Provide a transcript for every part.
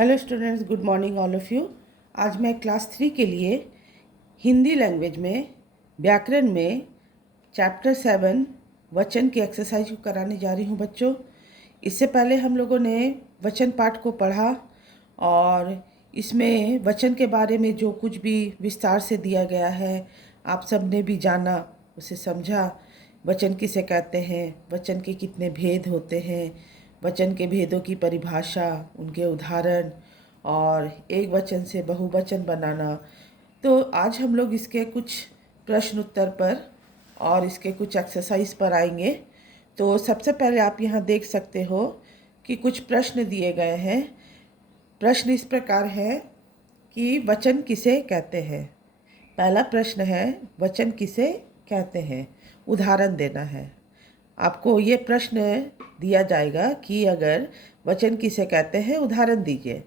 Hello students, good morning all of you. आज मैं class 3 के लिए हिंदी लैंग्वेज में व्याकरण में चैप्टर 7 वचन की एक्सरसाइज को कराने जा रही हूँ बच्चों। इससे पहले हम लोगों ने वचन पाठ को पढ़ा और इसमें वचन के बारे में जो कुछ भी विस्तार से दिया गया है आप सब ने भी जाना, उसे समझा। वचन किसे कहते हैं, वचन के कितने भेद होते हैं, वचन के भेदों की परिभाषा, उनके उदाहरण और एक वचन से बहुवचन बनाना। तो आज हम लोग इसके कुछ प्रश्न उत्तर पर और इसके कुछ एक्सरसाइज पर आएंगे। तो सबसे पहले आप यहाँ देख सकते हो कि कुछ प्रश्न दिए गए हैं। प्रश्न इस प्रकार है कि वचन किसे कहते हैं। पहला प्रश्न है, वचन किसे कहते हैं, उदाहरण देना है। आपको ये प्रश्न दिया जाएगा कि अगर वचन किसे कहते हैं उदाहरण दीजिए।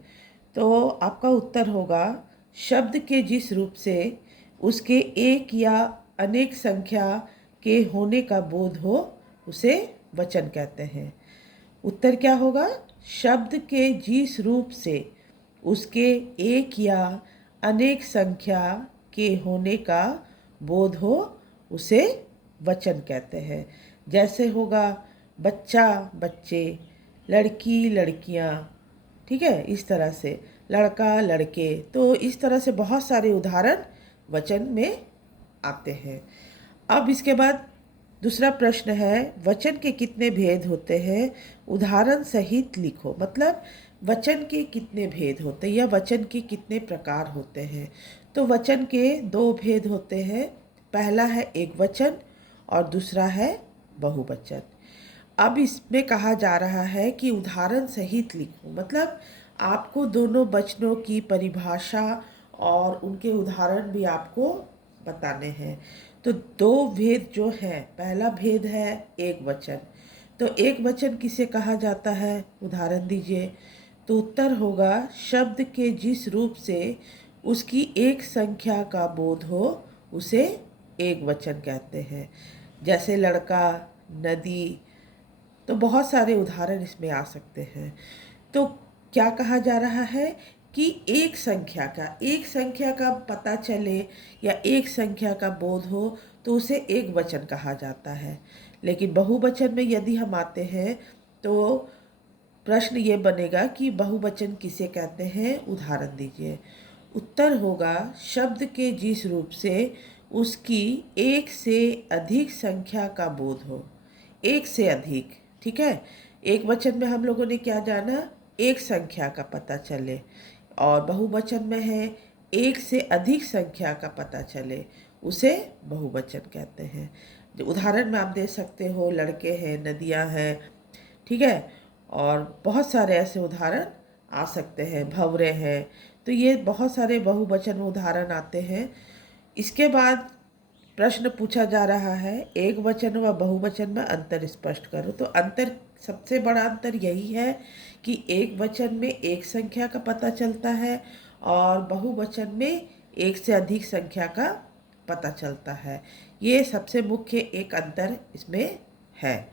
तो आपका उत्तर होगा, शब्द के जिस रूप से उसके एक या अनेक संख्या के होने का बोध हो उसे वचन कहते हैं। उत्तर क्या होगा? शब्द के जिस रूप से उसके एक या अनेक संख्या के होने का बोध हो उसे वचन कहते हैं। जैसे होगा बच्चा बच्चे, लड़की लड़कियाँ, ठीक है, इस तरह से लड़का लड़के। तो इस तरह से बहुत सारे उदाहरण वचन में आते हैं। अब इसके बाद दूसरा प्रश्न है, वचन के कितने भेद होते हैं, उदाहरण सहित लिखो। मतलब वचन के कितने भेद होते हैं या वचन के कितने प्रकार होते हैं। तो वचन के दो भेद होते हैं। पहला है एक वचन और दूसरा है बहुवचन। अब इसमें कहा जा रहा है कि उदाहरण सहित लिखो। मतलब आपको दोनों वचनों की परिभाषा और उनके उदाहरण भी आपको बताने हैं। तो दो भेद जो हैं, पहला भेद है एक वचन। तो एक वचन किसे कहा जाता है, उदाहरण दीजिए। तो उत्तर होगा, शब्द के जिस रूप से उसकी एक संख्या का बोध हो उसे एक वचन कहते हैं। जैसे लड़का, नदी। तो बहुत सारे उदाहरण इसमें आ सकते हैं। तो क्या कहा जा रहा है कि एक संख्या का पता चले या एक संख्या का बोध हो तो उसे एक वचन कहा जाता है। लेकिन बहुवचन में यदि हम आते हैं तो प्रश्न ये बनेगा कि बहुवचन किसे कहते हैं, उदाहरण दीजिए। उत्तर होगा, शब्द के जिस रूप से उसकी एक से अधिक संख्या का बोध हो। एक से अधिक, ठीक है। एक वचन में हम लोगों ने क्या जाना, एक संख्या का पता चले, और बहुवचन में है एक से अधिक संख्या का पता चले, उसे बहुवचन कहते हैं। जो उदाहरण में आप दे सकते हो, लड़के हैं, नदियाँ हैं, ठीक है, और बहुत सारे ऐसे उदाहरण आ सकते हैं, भंवरे हैं। तो ये बहुत सारे बहुवचन उदाहरण आते हैं। इसके बाद प्रश्न पूछा जा रहा है, एक वचन व बहुवचन में अंतर स्पष्ट करो। तो अंतर, सबसे बड़ा अंतर यही है कि एक वचन में एक संख्या का पता चलता है और बहुवचन में एक से अधिक संख्या का पता चलता है। ये सबसे मुख्य एक अंतर इसमें है।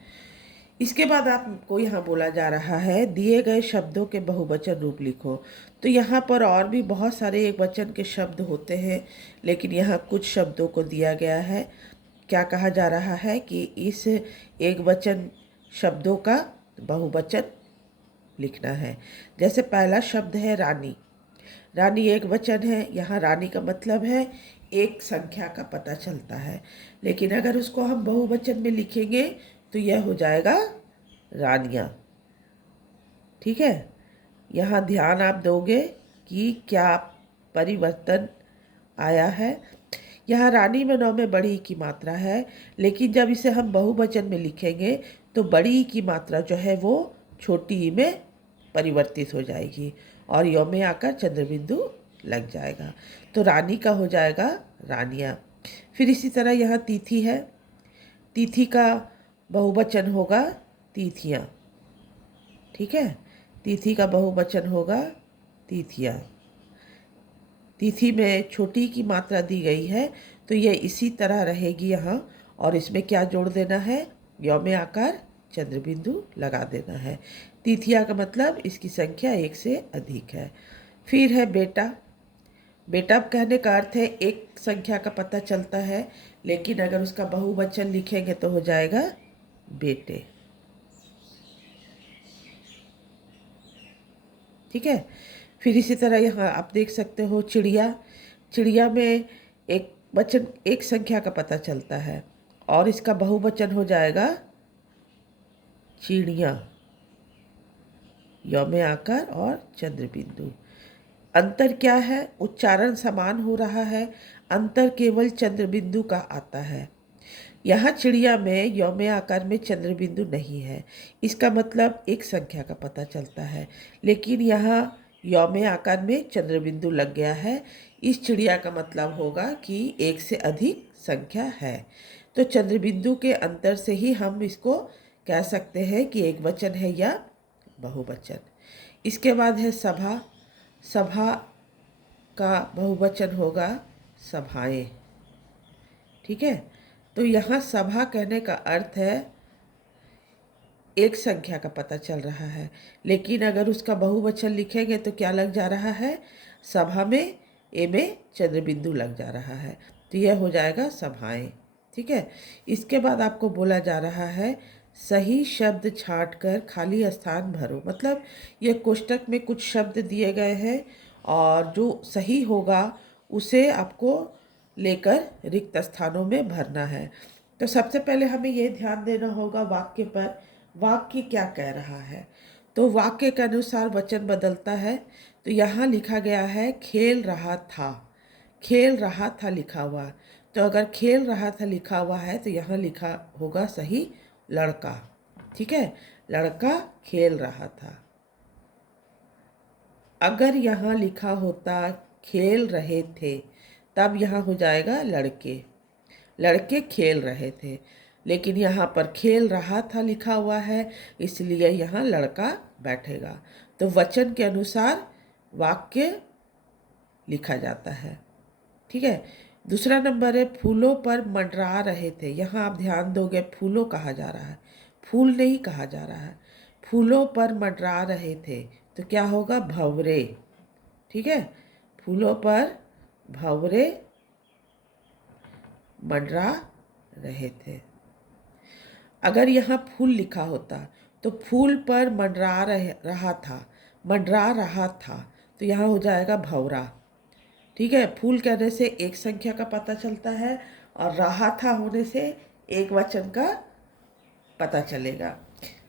इसके बाद आपको यहाँ बोला जा रहा है, दिए गए शब्दों के बहुवचन रूप लिखो। तो यहाँ पर और भी बहुत सारे एक वचन के शब्द होते हैं, लेकिन यहाँ कुछ शब्दों को दिया गया है। क्या कहा जा रहा है कि इस एक वचन शब्दों का बहुवचन लिखना है। जैसे पहला शब्द है रानी। रानी एक वचन है। यहाँ रानी का मतलब है एक संख्या का पता चलता है, लेकिन अगर उसको हम बहुवचन में लिखेंगे तो यह हो जाएगा रानियाँ, ठीक है। यहाँ ध्यान आप दोगे कि क्या परिवर्तन आया है। यहाँ रानी में नौ में बड़ी की मात्रा है, लेकिन जब इसे हम बहुवचन में लिखेंगे तो बड़ी की मात्रा जो है वो छोटी ई में परिवर्तित हो जाएगी और यौ में आकर चंद्रबिंदु लग जाएगा। तो रानी का हो जाएगा रानियाँ। फिर इसी तरह यहाँ तिथि है। तिथि का बहुवचन होगा तिथियाँ, ठीक है। तिथि का बहुवचन होगा तिथियाँ। तिथि में छोटी की मात्रा दी गई है तो यह इसी तरह रहेगी यहाँ, और इसमें क्या जोड़ देना है, यौ में आकार चंद्र बिंदु लगा देना है। तिथिया का मतलब इसकी संख्या एक से अधिक है। फिर है बेटा। बेटा कहने का अर्थ है एक संख्या का पता चलता है, लेकिन अगर उसका बहुवचन लिखेंगे तो हो जाएगा बेटे। ठीक है। फिर इसी तरह यहाँ आप देख सकते हो चिड़िया। चिड़िया में एक संख्या का पता चलता है और इसका बहुवचन हो जाएगा चिड़िया। य में आकार और चंद्र बिंदु। अंतर क्या है? उच्चारण समान हो रहा है, अंतर केवल चंद्र बिंदु का आता है। यहाँ चिड़िया में य में आकार में चंद्र बिंदु नहीं है, इसका मतलब एक संख्या का पता चलता है, लेकिन यहाँ य में आकार में चंद्र बिंदु लग गया है। इस चिड़िया का मतलब होगा कि एक से अधिक संख्या है। तो चंद्र बिंदु के अंतर से ही हम इसको कह सकते हैं कि एक वचन है या बहुवचन। इसके बाद है सभा। सभा का बहुवचन होगा सभाएं। ठीक है। तो यहाँ सभा कहने का अर्थ है एक संख्या का पता चल रहा है, लेकिन अगर उसका बहुवचन लिखेंगे तो क्या लग जा रहा है? सभा में ए में चंद्र बिंदु लग जा रहा है, तो यह हो जाएगा सभाएं। ठीक है। इसके बाद आपको बोला जा रहा है सही शब्द छांट कर खाली स्थान भरो। मतलब ये कोष्टक में कुछ शब्द दिए गए हैं और जो सही होगा उसे आपको लेकर रिक्त स्थानों में भरना है। तो सबसे पहले हमें ये ध्यान देना होगा वाक्य पर, वाक्य क्या कह रहा है। तो वाक्य के अनुसार वचन बदलता है। तो यहाँ लिखा गया है खेल रहा था। खेल रहा था लिखा हुआ, तो अगर खेल रहा था लिखा हुआ है तो यहाँ लिखा होगा सही लड़का। ठीक है। लड़का खेल रहा था। अगर यहाँ लिखा होता खेल रहे थे तब यहाँ हो जाएगा लड़के। लड़के खेल रहे थे, लेकिन यहाँ पर खेल रहा था लिखा हुआ है, इसलिए यहाँ लड़का बैठेगा। तो वचन के अनुसार वाक्य लिखा जाता है। ठीक है। दूसरा नंबर है फूलों पर मंडरा रहे थे। यहाँ आप ध्यान दोगे फूलों कहा जा रहा है, फूल नहीं कहा जा रहा है। फूलों पर मंडरा रहे थे तो क्या होगा? भंवरे। ठीक है। फूलों पर भंवरे मंडरा रहे थे। अगर यहाँ फूल लिखा होता तो फूल पर मंडरा रहा था तो यहाँ हो जाएगा भंवरा। ठीक है। फूल कहने से एक संख्या का पता चलता है और रहा था होने से एक वचन का पता चलेगा,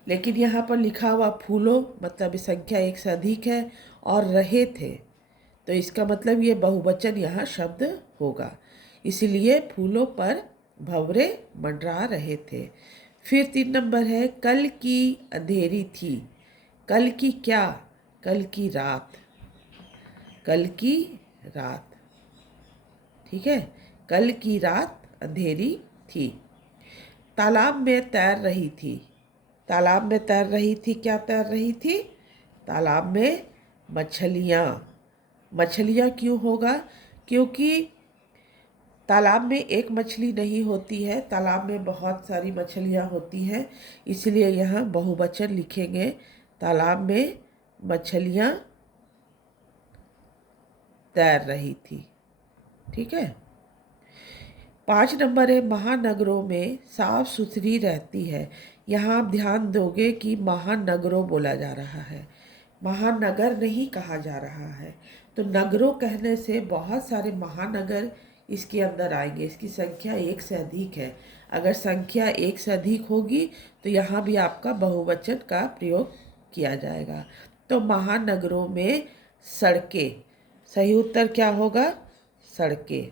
लेकिन यहाँ पर लिखा हुआ फूलों मतलब संख्या एक से अधिक है और रहे थे, तो इसका मतलब ये बहुवचन यहाँ शब्द होगा, इसलिए फूलों पर भंवरे मंडरा रहे थे। फिर 3 नंबर है कल की अंधेरी थी। कल की क्या? कल की रात। कल की रात। ठीक है। कल की रात अंधेरी थी। तालाब में तैर रही थी। तालाब में तैर रही थी, क्या तैर रही थी? तालाब में मछलियाँ। मछलियाँ क्यों होगा? क्योंकि तालाब में एक मछली नहीं होती है, तालाब में बहुत सारी मछलियाँ होती हैं, इसलिए यहाँ बहुवचन लिखेंगे। तालाब में मछलियाँ तैर रही थी। ठीक है। 5 नंबर है महानगरों में साफ सुथरी रहती है। यहाँ आप ध्यान दोगे कि महानगरों बोला जा रहा है, महानगर नहीं कहा जा रहा है। तो नगरों कहने से बहुत सारे महानगर इसके अंदर आएंगे। इसकी संख्या एक से अधिक है। अगर संख्या एक से अधिक होगी तो यहाँ भी आपका बहुवचन का प्रयोग किया जाएगा। तो महानगरों में सड़कें, सही उत्तर क्या होगा? सड़कें।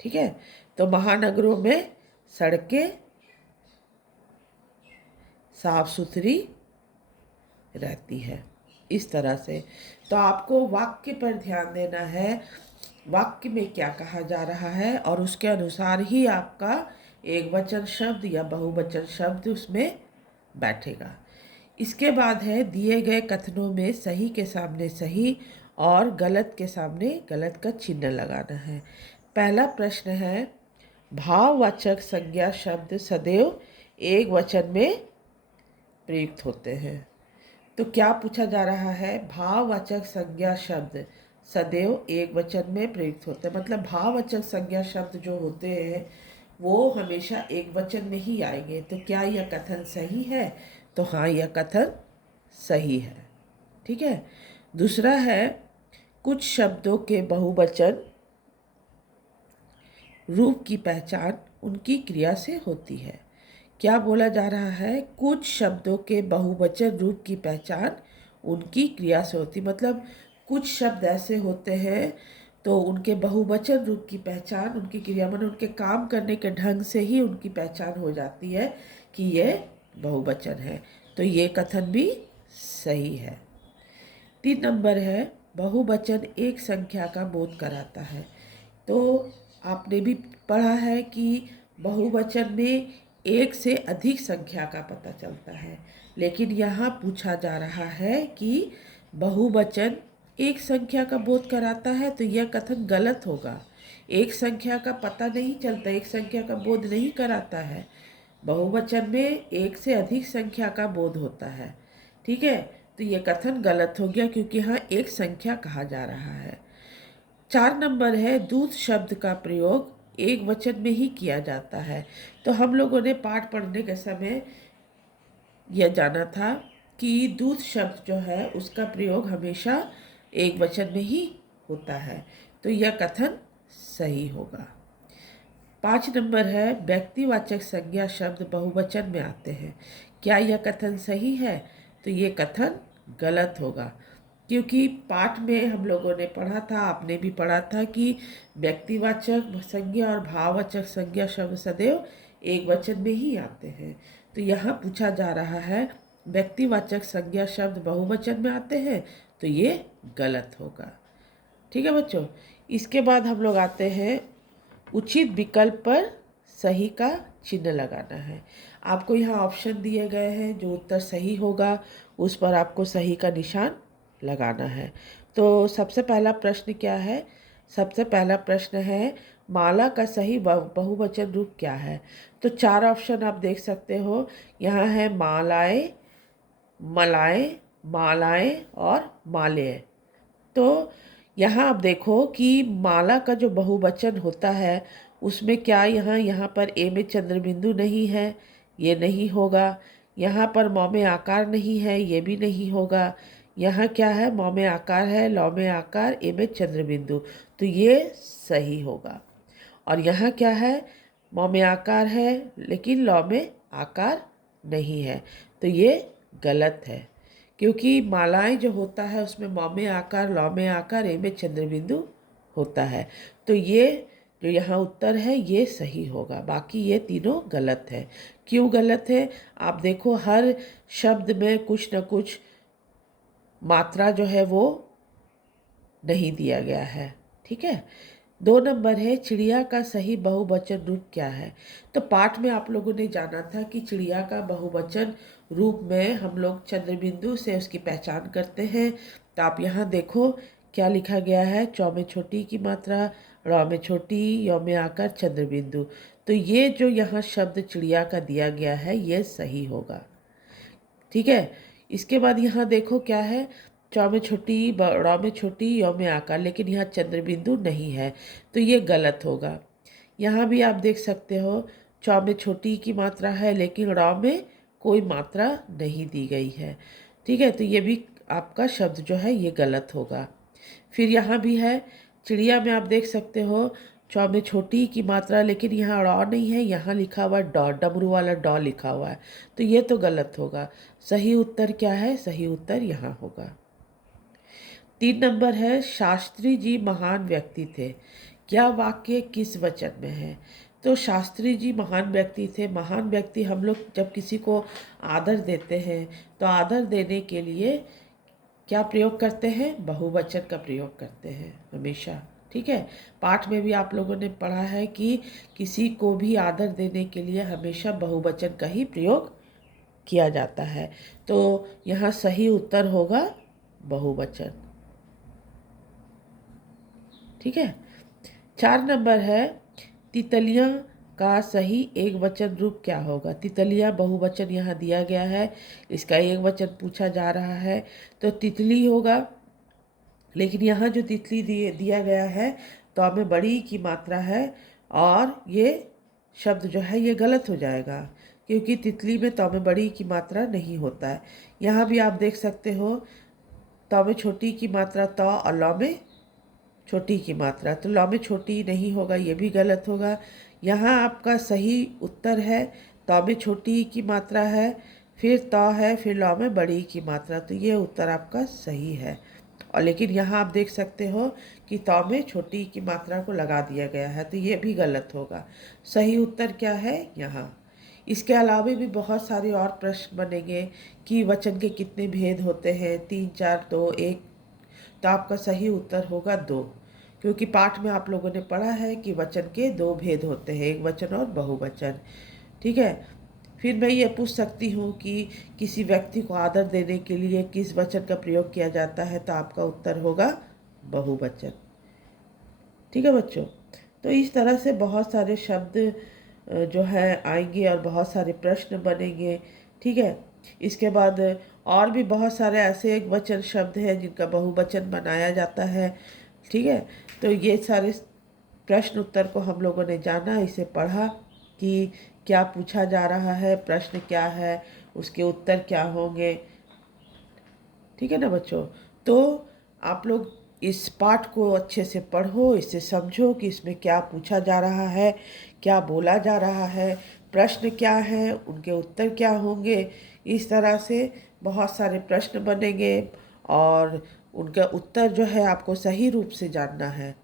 ठीक है। तो महानगरों में सड़कें साफ सुथरी रहती है, इस तरह से। तो आपको वाक्य पर ध्यान देना है, वाक्य में क्या कहा जा रहा है और उसके अनुसार ही आपका एक वचन शब्द या बहुवचन शब्द उसमें बैठेगा। इसके बाद है दिए गए कथनों में सही के सामने सही और गलत के सामने गलत का चिन्ह लगाना है। पहला प्रश्न है भाववाचक संज्ञा शब्द सदैव एक वचन में प्रयुक्त होते हैं। तो क्या पूछा जा रहा है, भाववाचक संज्ञा शब्द सदैव एक वचन में प्रयुक्त होते हैं। मतलब भाववाचक संज्ञा शब्द जो होते हैं वो हमेशा एक वचन में ही आएंगे। तो क्या यह कथन सही है? तो हाँ, यह कथन सही है। ठीक है। दूसरा है, कुछ शब्दों के बहुवचन रूप की पहचान उनकी क्रिया से होती है। क्या बोला जा रहा है, कुछ शब्दों के बहुवचन रूप की पहचान उनकी क्रिया से होती। मतलब कुछ शब्द ऐसे होते हैं तो उनके बहुवचन रूप की पहचान उनकी क्रिया मन उनके काम करने के ढंग से ही उनकी पहचान हो जाती है कि ये बहुवचन है। तो ये कथन भी सही है। 3 नंबर है, बहुवचन एक संख्या का बोध कराता है। तो आपने भी पढ़ा है कि बहुवचन में एक से अधिक संख्या का पता चलता है, लेकिन यहाँ पूछा जा रहा है कि बहुवचन एक संख्या का बोध कराता है, तो यह कथन गलत होगा। एक संख्या का पता नहीं चलता, एक संख्या का बोध नहीं कराता है। बहुवचन में एक से अधिक संख्या का बोध होता है। ठीक है, तो ये कथन गलत हो गया क्योंकि यहाँ एक संख्या कहा जा रहा है। 4 नंबर है, दूध शब्द का प्रयोग एक वचन में ही किया जाता है। तो हम लोगों ने पाठ पढ़ने के समय यह जाना था कि दूध शब्द जो है उसका प्रयोग हमेशा एक वचन में ही होता है। तो यह कथन सही होगा। 5 नंबर है, व्यक्तिवाचक संज्ञा शब्द बहुवचन में आते हैं। क्या यह कथन सही है? तो ये कथन गलत होगा क्योंकि पाठ में हम लोगों ने पढ़ा था, आपने भी पढ़ा था कि व्यक्तिवाचक संज्ञा और भाववाचक संज्ञा शब्द सदैव एक वचन में ही आते हैं। तो यहाँ पूछा जा रहा है, व्यक्तिवाचक संज्ञा शब्द बहुवचन में आते हैं, तो ये गलत होगा। ठीक है बच्चों। इसके बाद हम लोग आते हैं, उचित विकल्प पर सही का चिन्ह लगाना है। आपको यहाँ ऑप्शन दिए गए हैं, जो उत्तर सही होगा उस पर आपको सही का निशान लगाना है। तो सबसे पहला प्रश्न क्या है? सबसे पहला प्रश्न है, माला का सही बहुवचन रूप क्या है? तो 4 ऑप्शन आप देख सकते हो। यहाँ है मालाएं, मलाएं, मालाएं और मालें। तो यहाँ आप देखो कि माला का जो बहुवचन होता है उसमें क्या यहाँ पर ए में चंद्र बिंदु नहीं है, ये नहीं होगा। यहाँ पर मौ में आकार नहीं है, ये भी नहीं होगा। यहाँ क्या है, मौ में आकार है, लौ में आकार, ए में चंद्र बिंदु, तो ये सही होगा। और यहाँ क्या है, मौ में आकार है लेकिन लौ में आकार नहीं है, तो ये गलत है क्योंकि मालाएं जो होता है उसमें मौ में आकार, लौ में आकार, ए में चंद्र बिंदु होता है। तो ये जो यहाँ उत्तर है ये सही होगा, बाकी ये तीनों गलत है। क्यों गलत है? आप देखो, हर शब्द में कुछ न कुछ मात्रा जो है वो नहीं दिया गया है। ठीक है। 2 नंबर है, चिड़िया का सही बहुवचन रूप क्या है? तो पाठ में आप लोगों ने जाना था कि चिड़िया का बहुवचन रूप में हम लोग चंद्रबिंदु से उसकी पहचान करते हैं। तो आप यहाँ देखो क्या लिखा गया है, चौ में छोटी की मात्रा, ड़ में छोटी, य में आकर चंद्रबिंदु। तो ये जो यहाँ शब्द चिड़िया का दिया गया है ये सही होगा। ठीक है। इसके बाद यहाँ देखो क्या है, चौ में छोटी, ड़ में छोटी, य में आकार, लेकिन यहाँ चंद्रबिंदु नहीं है, तो ये गलत होगा। यहाँ भी आप देख सकते हो, चौ में छोटी की मात्रा है लेकिन ड़ में कोई मात्रा नहीं दी गई है। ठीक है, तो ये भी आपका शब्द जो है ये गलत होगा। फिर यहाँ भी है, चिड़िया में आप देख सकते हो, चौ में छोटी की मात्रा लेकिन यहाँ ड़ नहीं है, यहाँ लिखा हुआ ड, डमरू वाला ड लिखा हुआ है, तो ये तो गलत होगा। सही उत्तर क्या है? सही उत्तर यहाँ होगा। 3 नंबर है, शास्त्री जी महान व्यक्ति थे। क्या वाक्य किस वचन में है? तो शास्त्री जी महान व्यक्ति थे। महान व्यक्ति हम लोग जब किसी को आदर देते हैं तो आदर देने के लिए क्या प्रयोग करते हैं? बहुवचन का प्रयोग करते हैं हमेशा। ठीक है। पाठ में भी आप लोगों ने पढ़ा है कि किसी को भी आदर देने के लिए हमेशा बहुवचन का ही प्रयोग किया जाता है। तो यहाँ सही उत्तर होगा बहुवचन। ठीक है। 4 नंबर है, तितलियाँ का सही एक वचन रूप क्या होगा। तितलियाँ बहुवचन यहाँ दिया गया है, इसका एक वचन पूछा जा रहा है तो तितली होगा। लेकिन यहाँ जो तितली दिया गया है तो में बड़ी की मात्रा है और ये शब्द जो है ये गलत हो जाएगा, क्योंकि तितली में तो में बड़ी की मात्रा नहीं होता है। यहाँ भी आप देख सकते हो तो में छोटी की मात्रा तो और लौ में छोटी की मात्रा, तो लौ में छोटी नहीं होगा, ये भी गलत होगा। यहाँ आपका सही उत्तर है तो में छोटी की मात्रा है, फिर तो है, फिर लौ में बड़ी की मात्रा, तो ये उत्तर आपका सही है। और लेकिन यहाँ आप देख सकते हो कि तो में छोटी की मात्रा को लगा दिया गया है, तो ये भी गलत होगा। सही उत्तर क्या है यहाँ। इसके अलावा भी बहुत सारे और प्रश्न बनेंगे कि वचन के कितने भेद होते हैं, 3, 4, 2, 1। तो आपका सही उत्तर होगा 2, क्योंकि पाठ में आप लोगों ने पढ़ा है कि वचन के 2 भेद होते हैं, एक वचन और बहुवचन। ठीक है। फिर मैं ये पूछ सकती हूँ कि किसी व्यक्ति को आदर देने के लिए किस वचन का प्रयोग किया जाता है, तो आपका उत्तर होगा बहुवचन। ठीक है बच्चों। तो इस तरह से बहुत सारे शब्द जो है आएंगे और बहुत सारे प्रश्न बनेंगे। ठीक है। इसके बाद और भी बहुत सारे ऐसे एक वचन शब्द हैं जिनका बहुवचन बनाया जाता है। ठीक है। तो ये सारे प्रश्न उत्तर को हम लोगों ने जाना, इसे पढ़ा कि क्या पूछा जा रहा है, प्रश्न क्या है, उसके उत्तर क्या होंगे। ठीक है ना बच्चों। तो आप लोग इस पाठ को अच्छे से पढ़ो, इसे समझो कि इसमें क्या पूछा जा रहा है, क्या बोला जा रहा है, प्रश्न क्या हैं, उनके उत्तर क्या होंगे। इस तरह से बहुत सारे प्रश्न बनेंगे और उनका उत्तर जो है आपको सही रूप से जानना है।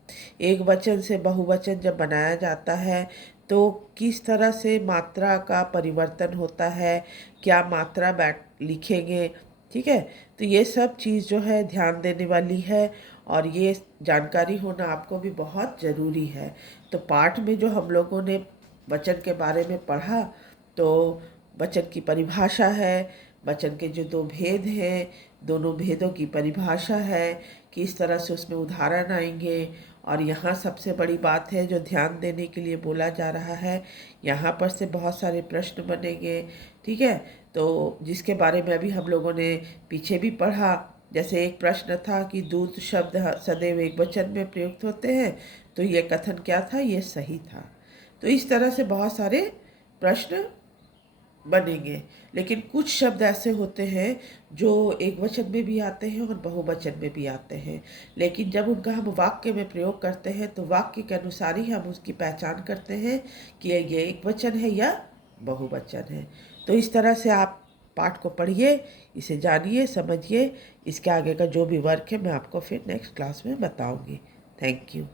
एक वचन से बहुवचन जब बनाया जाता है तो किस तरह से मात्रा का परिवर्तन होता है, क्या मात्रा बैठ लिखेंगे। ठीक है। तो ये सब चीज़ जो है ध्यान देने वाली है और ये जानकारी होना आपको भी बहुत ज़रूरी है। तो पाठ में जो हम लोगों ने वचन के बारे में पढ़ा, तो वचन की परिभाषा है, वचन के जो 2 भेद हैं, दोनों भेदों की परिभाषा है, किस तरह से उसमें उदाहरण आएंगे। और यहाँ सबसे बड़ी बात है जो ध्यान देने के लिए बोला जा रहा है, यहाँ पर से बहुत सारे प्रश्न बनेंगे। ठीक है। तो जिसके बारे में अभी हम लोगों ने पीछे भी पढ़ा, जैसे एक प्रश्न था कि दूत शब्द सदैव एक वचन में प्रयुक्त होते हैं, तो ये कथन क्या था, ये सही था। तो इस तरह से बहुत सारे प्रश्न बनेंगे। लेकिन कुछ शब्द ऐसे होते हैं जो एक वचन में भी आते हैं और बहुवचन में भी आते हैं, लेकिन जब उनका हम वाक्य में प्रयोग करते हैं तो वाक्य के अनुसार ही हम उसकी पहचान करते हैं कि ये एक वचन है या बहुवचन है। तो इस तरह से आप पाठ को पढ़िए, इसे जानिए, समझिए। इसके आगे का जो भी वर्क है मैं आपको फिर नेक्स्ट क्लास में बताऊंगी। Thank you.